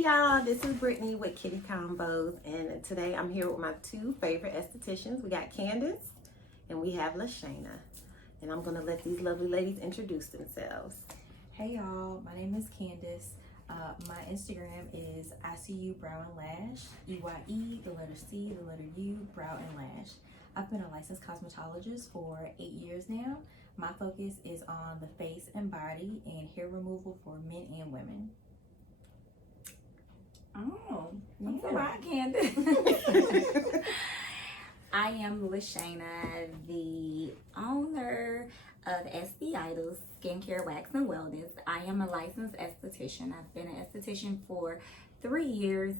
Y'all, this is Brittany with Kitty Combos, and today I'm here with my two favorite estheticians. We got Candace and we have LaShayna, and I'm gonna let these lovely ladies introduce themselves. Hey y'all, my name is Candace. My Instagram is ICU Brow and Lash, EYE, the letter C, the letter U, Brow and Lash. I've been a licensed cosmetologist for 8 years now. My focus is on the face and body and hair removal for men and women. Oh, I'm so right, Candace. I am LaShayna, the owner of SD Idols Skincare, Wax, and Wellness. I am a licensed esthetician. I've been an esthetician for 3 years,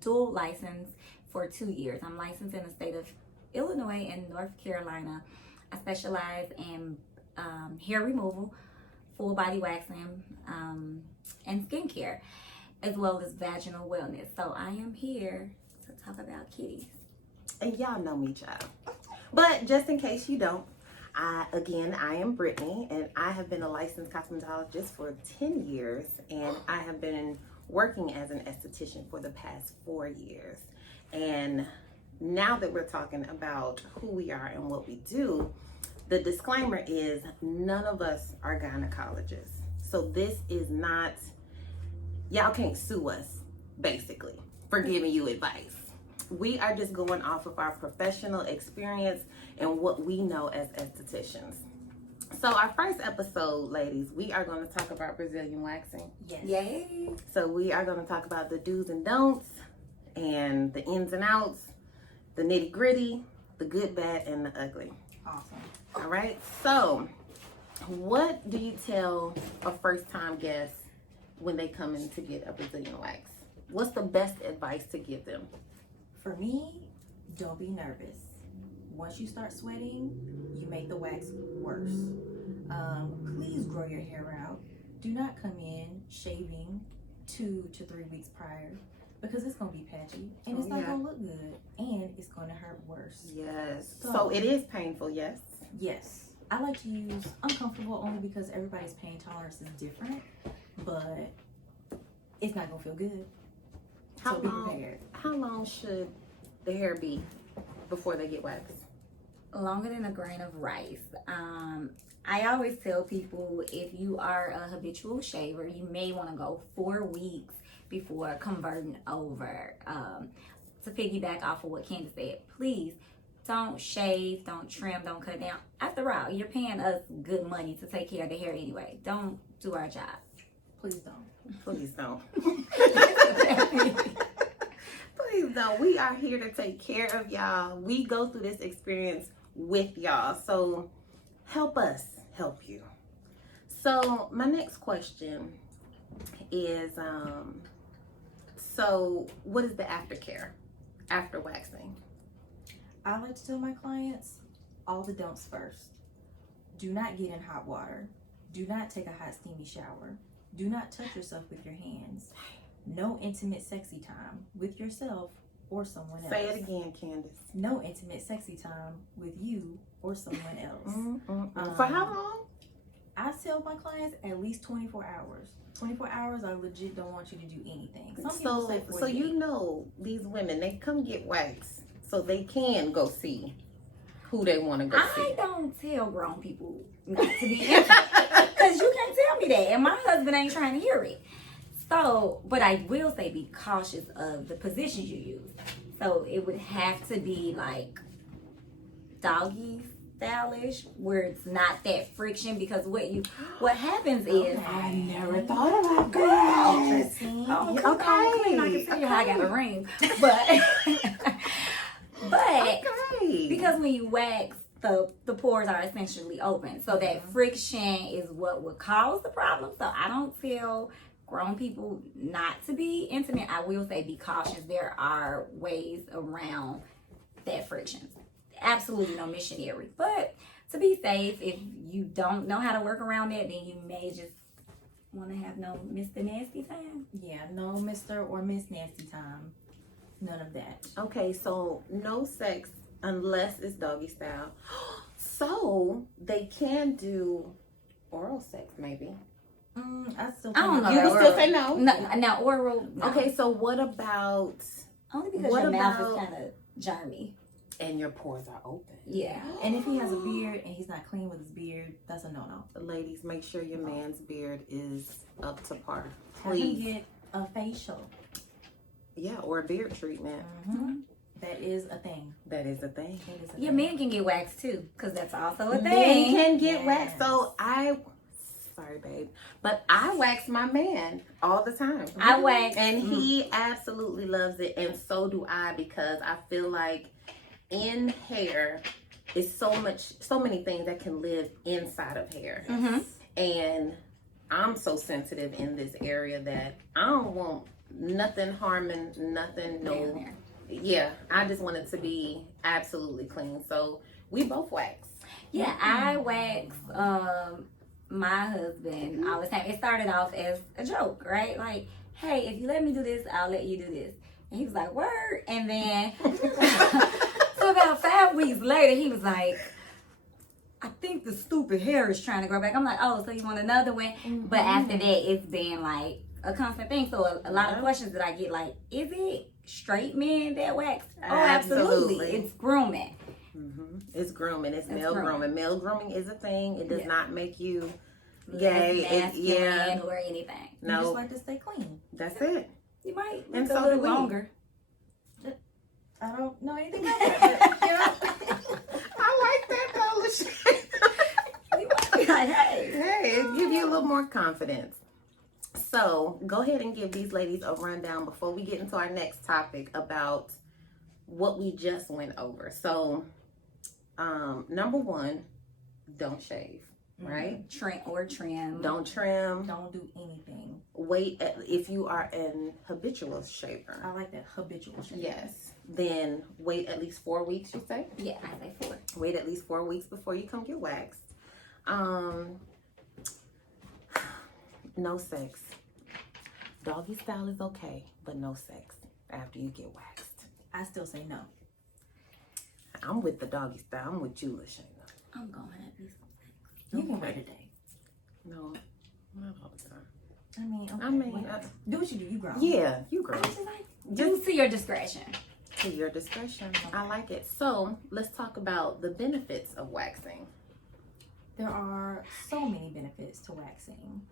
dual license for 2 years. I'm licensed in the state of Illinois and North Carolina. I specialize in hair removal, full body waxing, and skincare, as well as vaginal wellness. So I am here to talk about kitties. And y'all know me, child. But just in case you don't, I am Brittany, and I have been a licensed cosmetologist for 10 years, and I have been working as an esthetician for the past 4 years. And now that we're talking about who we are and what we do, the disclaimer is none of us are gynecologists. So this is not, y'all can't sue us, basically, for giving you advice. We are just going off of our professional experience and what we know as estheticians. So our first episode, ladies, we are going to talk about Brazilian waxing. Yes. Yay! So we are going to talk about the do's and don'ts and the ins and outs, the nitty gritty, the good, bad, and the ugly. Awesome. All right. So what do you tell a first time guest when they come in to get a Brazilian wax? What's the best advice to give them? For me, don't be nervous. Once you start sweating, you make the wax worse. Please grow your hair out. Do not come in shaving 2 to 3 weeks prior, because it's going to be patchy and it's not going to look good and it's going to hurt worse. Yes. So it is painful, yes? Yes. I like to use uncomfortable only because everybody's pain tolerance is different, but it's not going to feel good. So be prepared. How long should the hair be before they get waxed? Longer than a grain of rice. I always tell people, if you are a habitual shaver, you may want to go 4 weeks before converting over. To piggyback off of what Candace said, please don't shave, don't trim, don't cut down. After all, you're paying us good money to take care of the hair anyway. Don't do our job. Please don't. Please don't. Please don't. We are here to take care of y'all. We go through this experience with y'all. So help us help you. So my next question is, so what is the aftercare after waxing? I like to tell my clients all the don'ts first. Do not get in hot water. Do not take a hot steamy shower. Do not touch yourself with your hands. No intimate sexy time with yourself or someone else. Say it again, Candace. No intimate sexy time with you or someone else. For how long? I tell my clients at least 24 hours. 24 hours, I legit don't want you to do anything. Some people say 48. So you know these women, they come get waxed so they can go see who they want to go see. I don't tell grown people not to be intimate, because you can't tell me that, and my husband ain't trying to hear it. So, but I will say be cautious of the positions you use. So it would have to be like doggy stylish, where it's not that friction, because what happens is, I never thought about that. Interesting. Okay. I can see how I got a ring, but because when you wax, the pores are essentially open, so that friction is what would cause the problem. So I don't tell grown people not to be intimate. I will say be cautious. There are ways around that friction. Absolutely no missionary, but to be safe, if you don't know how to work around it, then you may just want to have no Mr. Nasty time. Yeah, no Mr. or Miss Nasty time. None of that. Okay, so no sex unless it's doggy style. So they can do oral sex, maybe. I don't know. You would still say no? No, oral. No. Okay, so what about... Only because your mouth is kind of germy. And your pores are open. Yeah. And if he has a beard and he's not clean with his beard, that's a no-no. Ladies, make sure your man's beard is up to par. Have him Please. get a facial. Yeah, or a beard treatment. That is a thing. That is a thing. That is a Yeah, thing. men can get waxed too, because that's also a Men thing. can get Yes. waxed. So sorry, babe, but I wax my man all the time. I wax. And he absolutely loves it, and so do I, because I feel like in hair is so many things that can live inside of hair. And I'm so sensitive in this area that I don't want nothing harming, nothing, no. Yeah, I just want it to be absolutely clean. So we both wax. Yeah, I wax my husband all the time. It started off as a joke, right? Like, hey, if you let me do this, I'll let you do this. And he was like, word. And then so about 5 weeks later, he was like, I think the stupid hair is trying to grow back. I'm like, oh, so you want another one? But after that, it's been like a constant thing. So a lot of questions that I get, like, is it straight men that wax? Oh, absolutely. It's grooming. It's grooming. It's male grooming. Male grooming is a thing. It does not make you Gay, masculine or anything. You just like to stay clean. That's it. You might And look so a little do we. longer. I don't know anything about that. But, you know. I like that though, Lashayna. You might be like, hey. Hey, it give you a little more confidence. So go ahead and give these ladies a rundown before we get into our next topic about what we just went over. So, number one, don't shave, right? Trim. Don't trim. Don't do anything. Wait, if you are an habitual shaver. I like that habitual shape. Yes. Then wait at least 4 weeks, you say? Yeah, I say 4. Wait at least 4 weeks before you come get waxed. No sex. Doggy style is okay, but no sex after you get waxed. I still say no. I'm with the doggy style. I'm with you, Lashayna. I'm going at least. You can wait a day. No, not all the time. I mean, okay, I mean, whatever. Do what you do. You grown. Yeah, you girl. Just to your discretion. To your discretion. I like it. So let's talk about the benefits of waxing. There are so many benefits to waxing.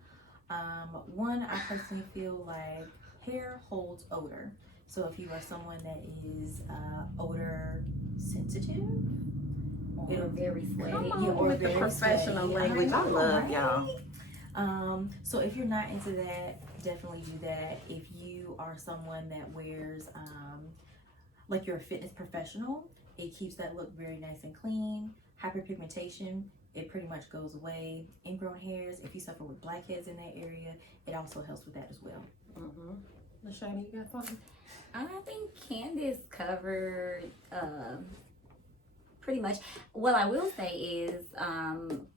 One, I personally feel like hair holds odor. So if you are someone that is odor sensitive, You're very sweaty. Come on You're with the very professional sweaty. language. I know, love right? y'all. So if you're not into that, definitely do that. If you are someone that wears, like you're a fitness professional, it keeps that look very nice and clean. Hyperpigmentation, it pretty much goes away. Ingrown hairs, if you suffer with blackheads in that area, it also helps with that as well. Lashayna, you got something? I think Candace covered pretty much. What I will say is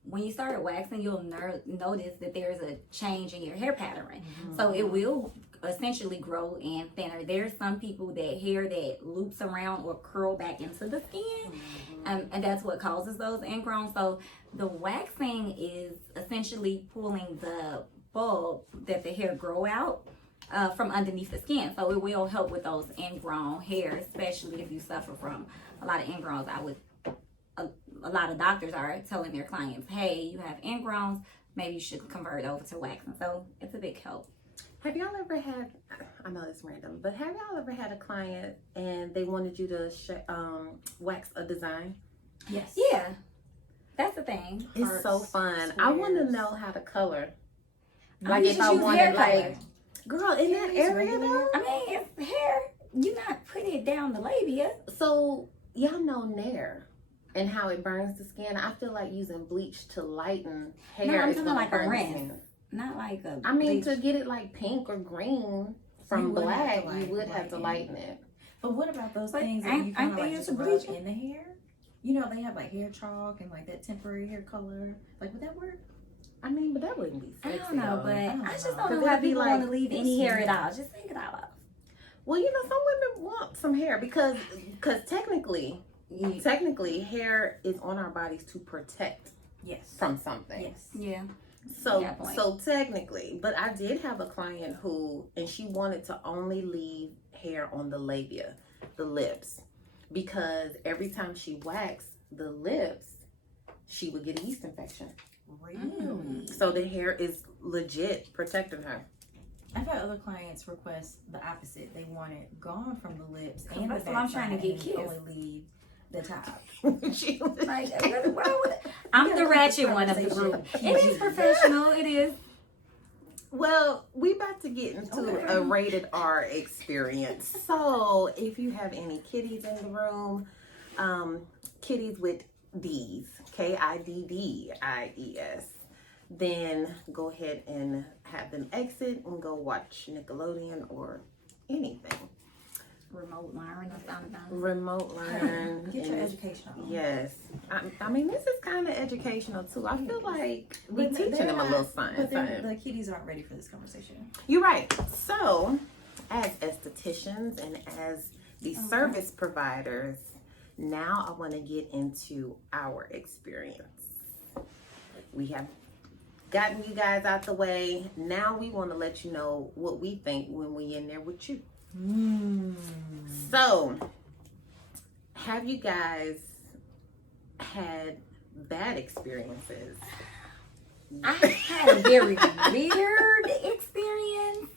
when you start waxing, you'll notice that there's a change in your hair pattern. So it will essentially grow in thinner. There's some people that hair that loops around or curl back into the skin, and that's what causes those ingrown. So the waxing is essentially pulling the bulb that the hair grow out from underneath the skin. So it will help with those ingrown hair, especially if you suffer from a lot of ingrowns. A lot of doctors are telling their clients, hey, you have ingrowns, maybe you should convert over to waxing. So it's a big help. Have y'all ever had, I know it's random, but have y'all ever had a client and they wanted you to wax a design? Yes. Yeah, that's the thing. It's so fun. I want to know how to color. Like if I wanted like, girl, in that area though? I mean, it's hair. You're not putting it down the labia. So y'all know Nair and how it burns the skin. I feel like using bleach to lighten hair. No, I'm is talking gonna like a burn the rinse. skin. Not like a. I mean, bleach. to get it like pink or green from You would have black, to, you would have to lighten it. But what about those But things that aren't- you kind aren't of they like used just to rub bleach in the hair? You know, they have like hair chalk and like that temporary hair color. Like, would that work? I mean, but that wouldn't be I sexy. don't know, though. but don't I just know. don't Because know how it'd be people like want to leave any hair at all. Just take it all off. Well, you know, some women want some hair because technically hair is on our bodies to protect Yes. from something. Yes. Yeah. So Yeah, point. so technically, but I did have a client who, and she wanted to only leave hair on the labia, the lips, because every time she waxed the lips, she would get a yeast infection. Really? So the hair is legit protecting her. I've had other clients request the opposite. They want it gone from the lips Cause and the that's what I'm trying to backside, get and kissed. only leave the top. She was Like, why would I'm the ratchet one of the group. It is professional. It is. well, we about to get into a rated R experience. So if you have any kiddies in the room, kiddies with D's, KIDDIES, then go ahead and have them exit and go watch Nickelodeon or anything. Remote learn or something. Remote learn. Get your and- education on. Yes. I mean, this is kind of educational too. I feel like we're But teaching they're them a not- little something. But the kiddies aren't ready for this conversation. You're right. So, as estheticians and as the Okay. service providers, now I want to get into our experience. We have gotten you guys out the way. Now we want to let you know what we think when we in there with you. So, have you guys had bad experiences? I had a very weird experience.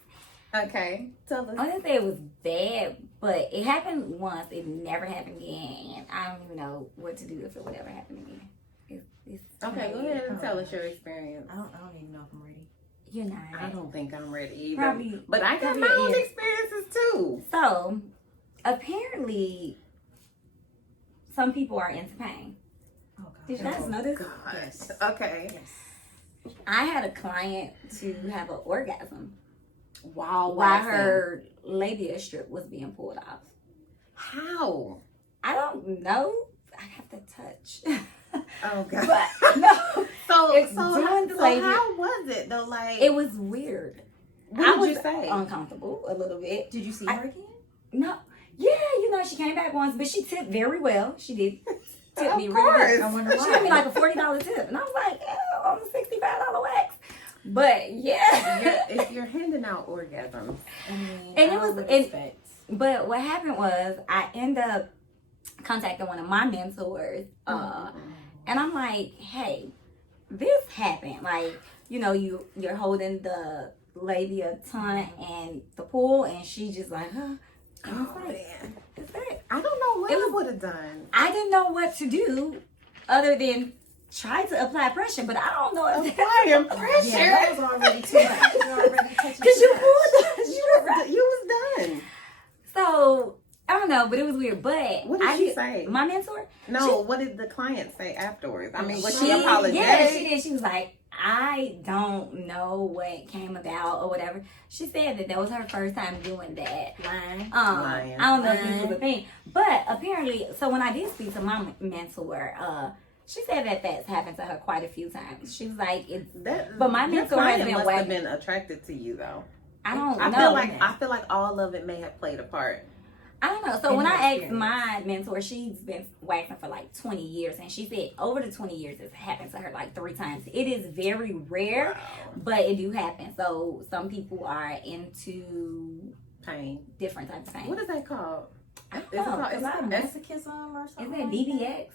Okay. Tell us. I didn't say it was bad, but it happened once. It never happened again. And I don't even know what to do if it would ever happen again. It's Okay, go ahead and tell us your experience. I don't even know if I'm ready. You're not. I don't think I'm ready either. Probably. But I got Probably my own is. experiences too. So, apparently, some people are into pain. Oh God. Did you guys know this? Yes. Okay. Yes. I had a client to have an orgasm Wow. while her labia strip was being pulled off. How? I don't know. I have to touch. Oh God. But no, so it's so, doing the so labia. how was it though? Like It was weird. what I did was you say? uncomfortable a little bit. Did you see I- her again? No, yeah, she came back once, but she tipped very well. She did tip Of me really course. good. I wonder She gave me why. like a $40 tip, and I was like, on the $65 wax. But yeah, If you're handing out orgasms, I mean, And it I was- would and- expect. but what happened was I ended up contacting one of my mentors, and I'm like, hey, this happened. Like, you're holding the labia ton and the pull, and she just like, huh. And I was like, man. is that? I don't know what It I was- would have done. I didn't know what to do other than try to apply pressure, but I don't know if Applying pressure. Yeah, that was already too much. You were already touching because you too pulled much. the You was done. So I don't know, but it was weird. But What did she say? My mentor, No, what did the client say afterwards? I mean, was she she apologetic? Yeah, she did. She was like, I don't know what came about or whatever. She said that was her first time doing that. Lying. Lying. I don't know if this was a thing, but apparently, so when I did speak to my mentor, she said that that's happened to her quite a few times. She was like, it's. But my your mentor has client been must have wagging. been attracted to you though. I don't I know. feel like all of it may have played a part. I don't know. So In when her I asked experience. my mentor, she's been waxing for like 20 years, and she said over the 20 years it's happened to her like 3 times. It is very rare, Wow. but it do happen. So some people are into Pain. different types of pain. What is that called? I Is it don't know. called? Is Is that that masochism or Is something? that like BBX?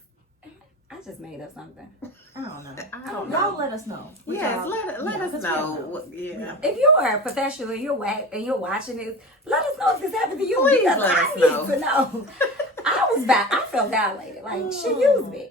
I just made up something. I don't know. I don't Y'all know. let us know. Yes, let us because we know. don't know. What- yeah. If you are a professional and you're watching this, let us know if this happened to you. Please because let I us need know. to know. I felt violated. Like she used me.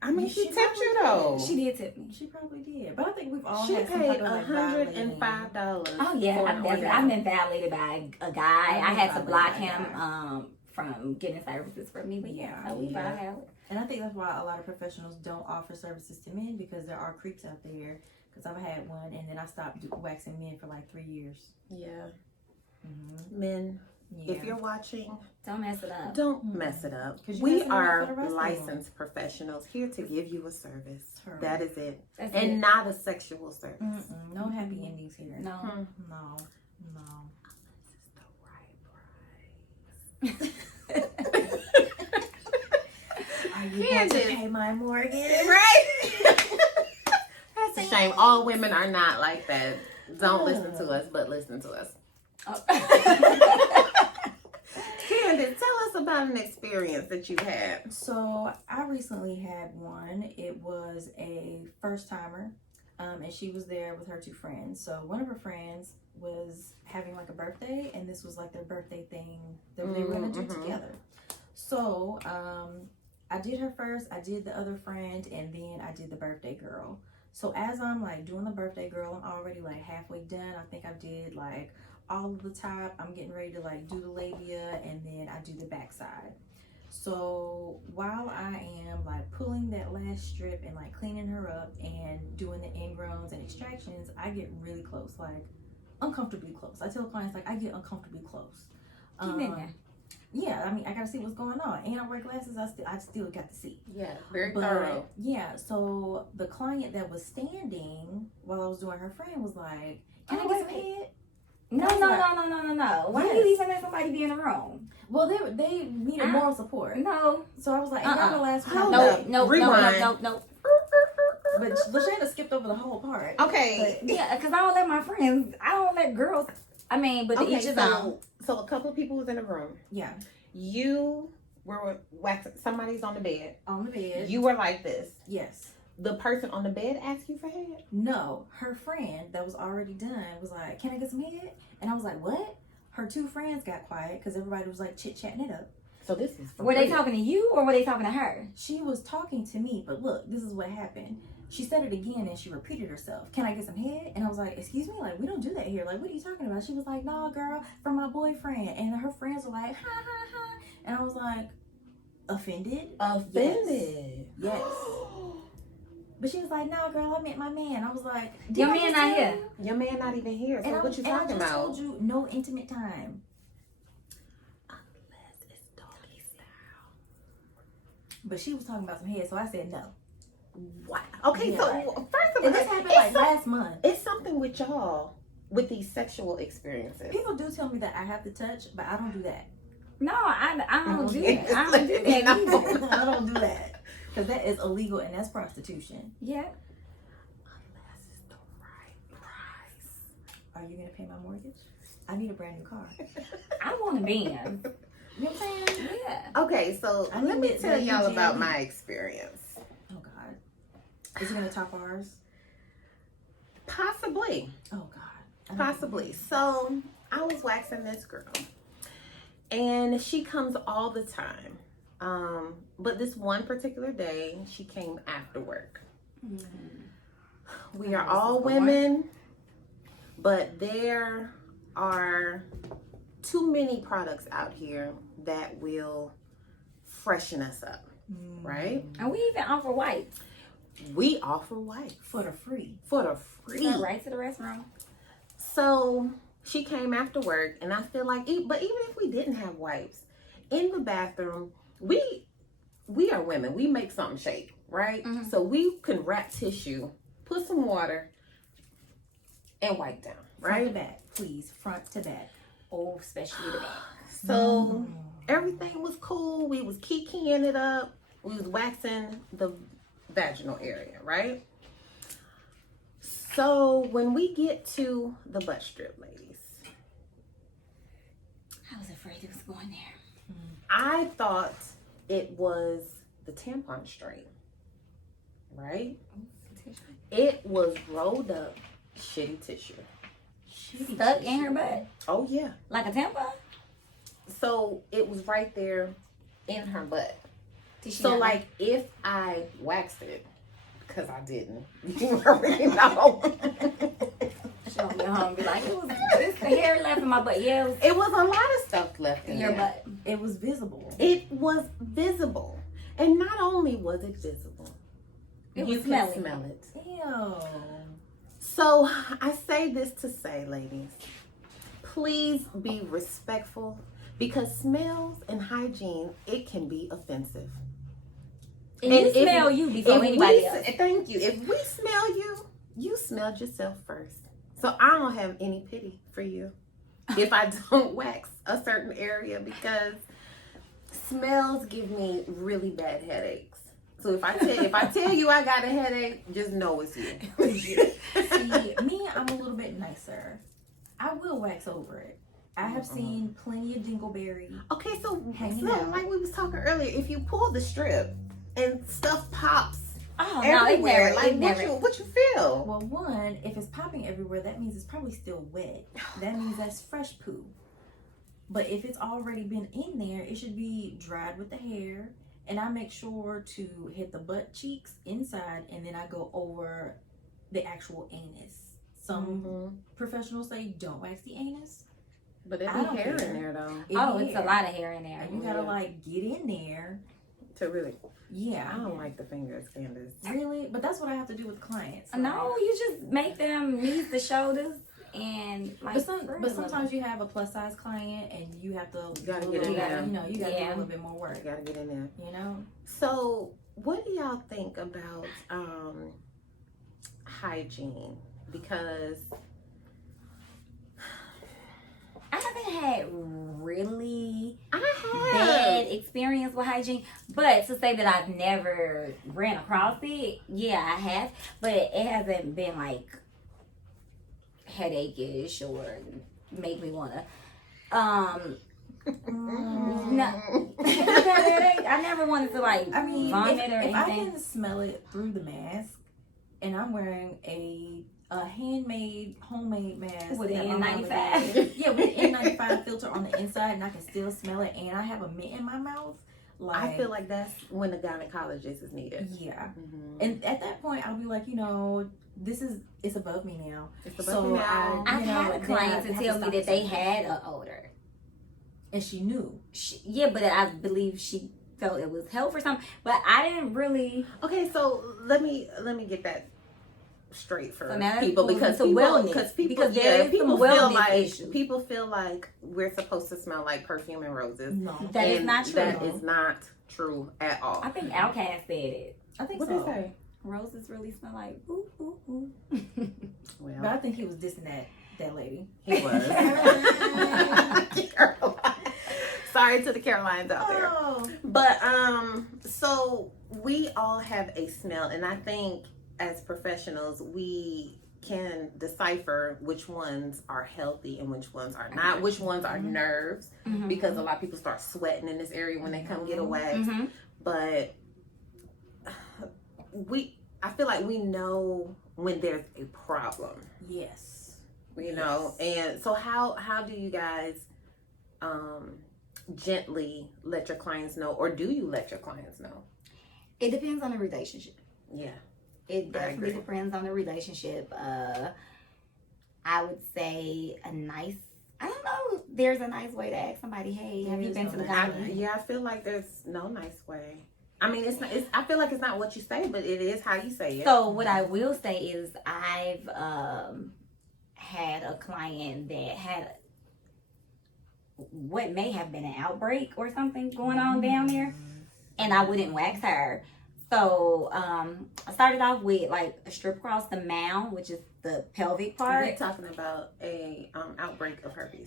I mean, she She tipped you probably though. She did tip me. She probably did, but I think we've all She had some paid type of like violating. $105. Oh yeah, for an orgasm. I've been violated by a guy. I had to been block violated by a him from getting services from me. But yeah, so we Yeah. violated. And I think that's why a lot of professionals don't offer services to men because there are creeps out there. Because I've had one, and then I stopped waxing men for like 3 years. Yeah. Mm-hmm. Men, Yeah. if you're watching, Don't mess it up. don't mess it up. 'Cause you We messing it up are for the rest of licensed professionals here to give you a service. Correct. That is it. That's And it. not a sexual service. Mm-mm. No happy endings here. No. Hmm. No. This is the right price. Are you going to Candace. pay my mortgage? Right? That's It's a shame. All women are not like that. Don't listen to us, but listen to us. Oh. Candace, tell us about an experience that you had. So I recently had one. It was a first timer, and she was there with her two friends. So one of her friends was having like a birthday, and this was like their birthday thing that they were gonna do together. So I did her first, I did the other friend, and then I did the birthday girl. So as I'm like doing the birthday girl, I'm already like halfway done. I think I did like all of the top. I'm getting ready to like do the labia, and then I do the backside. So while I am like pulling that last strip and like cleaning her up and doing the ingrowns and extractions, I get really close, like uncomfortably close. I tell clients like I get uncomfortably close. Get in there. Yeah, I mean I gotta see what's going on, and I wear glasses. I still got to see. Yeah, very thorough. Yeah, so the client that was standing while I was doing her friend was like, "Can I get some head?" No. Why Yes. do you even let somebody be in the room? Well, they needed moral support. No. So I was like, "Ain't gonna last Hold for up. No. Rewind. But Lashayna skipped over the whole part. Okay. Yeah, because I don't let my friends, I don't let girls, I mean, but Okay, each his own. so a couple of people was in the room. Yeah, You were waxing. Somebody's on the bed. on the bed. You were like this. Yes. The person on the bed asked you for head? No, her friend that was already done was like, "Can I get some head?" And I was like, "What?" Her two friends got quiet because everybody was like chit-chatting it up. So this is for Were they real. talking to you or were they talking to her? She was talking to me, but look, this is what happened. She said it again and she repeated herself. "Can I get some head?" And I was like, "Excuse me? Like, we don't do that here. Like, what are you talking about?" She was like, "No, girl, from my boyfriend." And her friends were like, "Ha, ha, ha." And I was like, offended? Offended. Yes. But she was like, "No, girl, I meant my man." I was like, Your "Did I man just not tell here." you?" Your man not even here. So And what you I talking just about? told you no intimate time. Unless it's doggy style. But she was talking about some head, so I said no. Wow. Okay, Yeah. so first of all, And this happened like last month. it's something with y'all with these sexual experiences. People do tell me that I have to touch, but I don't do that. No, I don't do Okay. that. I don't do that either. I don't do that. Because that is illegal and that's prostitution. Yeah. Unless it's the right price. Are you going to pay my mortgage? I need a brand new car. I want a man. You know what I'm saying? Yeah. Okay, so I let me need tell that y'all about UGA. my experience. Oh, God. Is it going to top ours? Possibly. Oh, God. Possibly. So I was waxing this girl, and she comes all the time. But this one particular day, she came after work. We are all women, but there are too many products out here that will freshen us up, right? And we even offer whites. We offer white For the free. for the free. Go right to the restroom. So she came after work, and I feel like, but even if we didn't have wipes in the bathroom, we are women. We make something shake, right? Mhm. So we can wrap tissue, put some water, and wipe down, Front to right? back, please. Front to back. Oh, especially the back. So everything was cool. We was kikiing it up. We was waxing the vaginal area, right? So when we get to the butt strip, ladies, I was afraid it was going there. I thought it was the tampon string, right? It was rolled up shitty tissue. Stuck in her butt? Oh yeah. Like a tampon? So it was right there in her butt. Did she So not like if I waxed it, because I didn't, you already know. She gonna get home and be like, it's the hair left in my butt. Yeah, It was a lot of stuff left in in your there. butt. It was visible. It was visible. And not only was it visible, It you was could smelly. smell it. Ew. So I say this to say, ladies, please be respectful, because smells and hygiene, it can be offensive. And you smell you before anybody else. Thank you. If we smell you, you smelled yourself first. So I don't have any pity for you if I don't wax a certain area, because smells give me really bad headaches. So if I tell you I got a headache, just know it's you. See, me, I'm a little bit nicer. I will wax over it. I have seen plenty of dingleberry. Okay, so Hanging out. like we was talking earlier, if you pull the strip and stuff pops Oh everywhere, no, it never. what you feel? Well, one, if it's popping everywhere, that means it's probably still wet. That means that's fresh poo. But if it's already been in there, it should be dried with the hair. And I make sure to hit the butt cheeks inside, and then I go over the actual anus. Some professionals say don't wax the anus. But there'd I don't be hair care. in there though. It's a lot of hair in there. And you gotta like get in there. To really, Yeah. I don't like the fingers, Candace. Really? But that's what I have to do with clients. Like, No, you just make them knees to shoulders and like. But sometimes you have a plus size client and you have to gotta do a get in little- there. You know, you gotta do Yeah. a little bit more work. You gotta get in there. You know? So, what do y'all think about hygiene? Because I haven't had really I bad experience with hygiene, but to say that I've never ran across it, yeah, I have, but it hasn't been like headaceish or make me wanna. No, I never wanted to like I mean, vomit if or I anything. can smell it through the mask and I'm wearing a handmade, homemade mask With that an my mama N95. did. Yeah, with an N95 filter on the inside, and I can still smell it, and I have a mint in my mouth. Like, I feel like that's when the gynecologist is needed. yeah. And at that point, I'll be like, it's above me now. It's above me now. I've had a client to have tell me stop that they it. had an odor. And she knew. Yeah, but I believe she felt it was health or something. But I didn't really. Okay, so let me get that straight for So now people that's because going people into wellness, because there is people some feel wellness like issues. people feel like we're supposed to smell like perfume and roses. No. That is And not true. That is not true at all. I think Outcast said it. I think What so. did they say? Roses really smell like ooh ooh ooh. But I Well, think he was dissing that lady. he was. Caroline. Sorry to the Carolines out there. Oh. But so we all have a smell, and I think as professionals we can decipher which ones are healthy and which ones are not, which ones are nerves, because a lot of people start sweating in this area when they come get a wax. But I feel like we know when there's a problem, Yes. you know. And so how do you guys gently let your clients know, or do you let your clients know? It depends on the relationship. Yeah. It I definitely agree. depends on the relationship. I would say a nice. I don't know. There's a nice way to ask somebody, "Hey, have you There been is to the no nice gynecologist?" Yeah, I feel like there's no nice way. I mean, it's not. I feel like it's not what you say, but it is how you say it. So what I will say is I've had a client that had what may have been an outbreak or something going on down there, and I wouldn't wax her. So I started off with like a strip across the mound, which is the pelvic We're part. talking about a outbreak of herpes.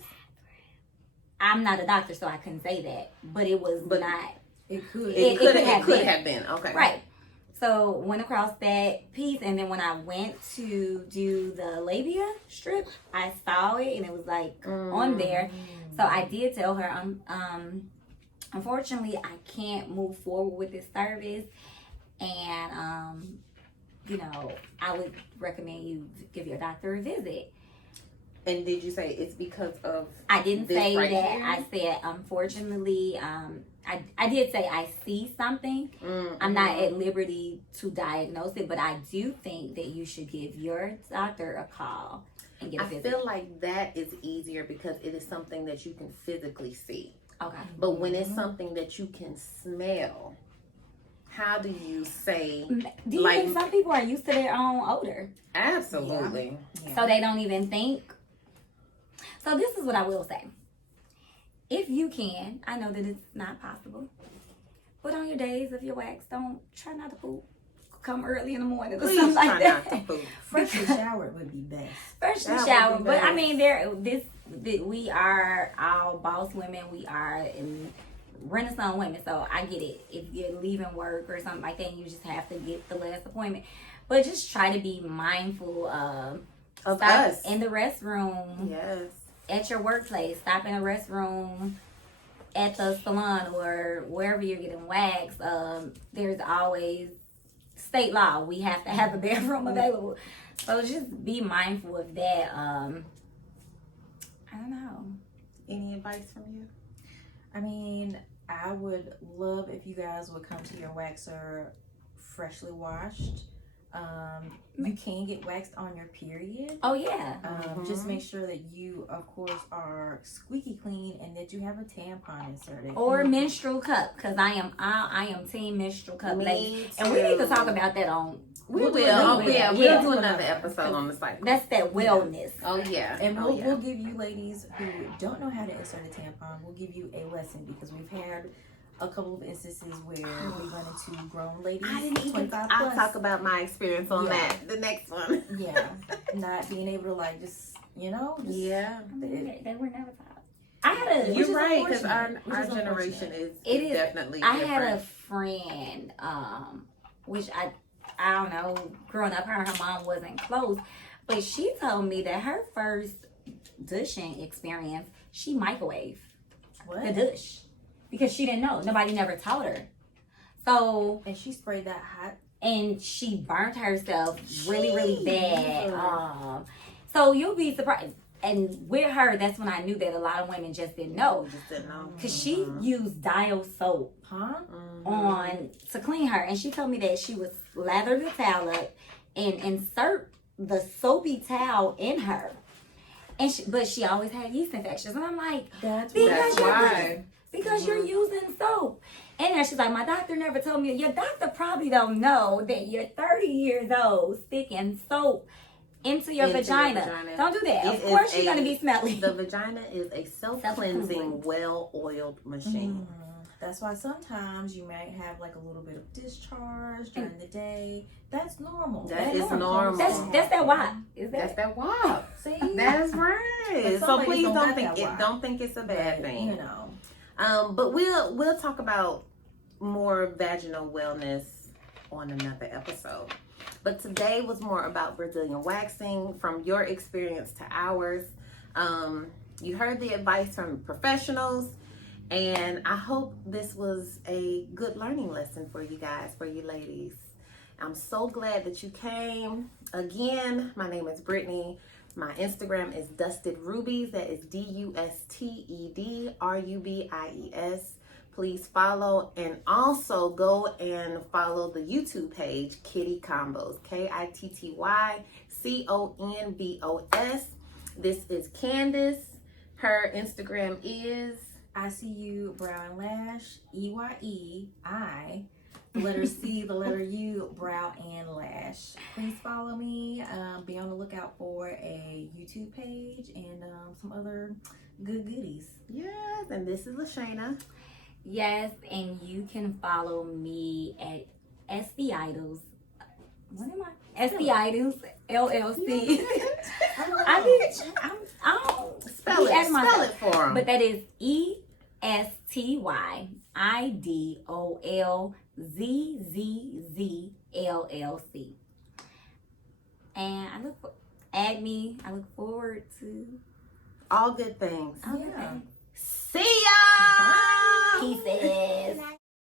I'm not a doctor, so I couldn't say that, but it was not. It could. It could have could been. have been. Okay. Right. So went across that piece, and then when I went to do the labia strip, I saw it, and it was like on there. So I did tell her, unfortunately, I can't move forward with this service, and I would recommend you give your doctor a visit. And did you say it's because of? I didn't this say right that. here? I said, unfortunately, I did say I see something. I'm not at liberty to diagnose it, but I do think that you should give your doctor a call and get a I visit. feel like that is easier because it is something that you can physically see. Okay. But when it's something that you can smell, how do you say? Do you think some people are used to their own odor? Absolutely. Yeah. So they don't even think. So this is what I will say. If you can, I know that it's not possible, but on your days of your wax, don't try not to poop. Come early in the morning or Please something try like that. not to poop. Freshly showered would be best. Freshly That would shower, be but I best. mean, we are all boss women. We are Renaissance women, so I get it. If you're leaving work or something like that, and you just have to get the last appointment. But just try to be mindful of us in the restroom. Yes. At your workplace, stop in a restroom, at the salon or wherever you're getting waxed. There's always state law. We have to have a bathroom available. So just be mindful of that. I don't know. Any advice from you? I mean, I would love if you guys would come to your waxer freshly washed. You can get waxed on your period. Oh yeah. Just make sure that you, of course, are squeaky clean and that you have a tampon inserted. Or menstrual cup, because I am team menstrual cup, Me ladies. too. And we need to talk about that on. We'll do another episode on the cycle. That's that wellness. Oh yeah. And we'll give you ladies who don't know how to insert a tampon, we'll give you a lesson, because we've had a couple of instances where we run into grown ladies. I didn't even. 25 I'll plus. talk about my experience on that. The next one. Yeah, not being able to like just Yeah. They were never taught. I had a. You're right, because our Which is generation unfortunate. is definitely I different. had a friend, which I don't know, growing up, her and her mom wasn't close, but she told me that her first douching experience, she microwaved What? the douche because she didn't know. Nobody never taught her. So, And she sprayed that hot. and she burnt herself really, really bad. Jeez. So you'll be surprised. And with her, that's when I knew that a lot of women just didn't know. Just didn't know. Because she used Dial soap Huh? on to clean her, and she told me that she would lather the towel up and insert the soapy towel in her, and but she always had yeast infections, and I'm like, That's because why. because you're using soap. And then she's like, my doctor never told me. Your doctor probably don't know that you're 30 years old sticking soap into your vagina. Don't do that. Of course you're gonna be smelly. The vagina is a self-cleansing, well-oiled machine. That's why sometimes you might have like a little bit of discharge during the day. That's normal. That is normal. That's that why. Is That's that? that wow. See? That's right. But some So ladies please don't don't got think that why. don't think it's a bad thing. You know. But we'll talk about more vaginal wellness on another episode. But today was more about Brazilian waxing, from your experience to ours. You heard the advice from professionals, and I hope this was a good learning lesson for you guys, for you ladies. I'm so glad that you came. Again, my name is Brittany. My Instagram is Dusted Rubies. That is DUSTED RUBIES. Please follow, and also go and follow the YouTube page, Kitty Combos, KITTYCONBOS. This is Candace. Her Instagram is ICU Brow and Lash, EYEI, the letter C, the letter U, Brow and Lash. Please follow me. Be on the lookout for a YouTube page and some other good goodies. yes, and this is LaShayna. Yes, and you can follow me at SD Idols. What am I? SD Idols LLC. I don't Spell be at myself. it for them. But that is ESTYIDOLZZZLLC. And add me. I look forward to all good things. other Yeah. things. See ya. Pieces.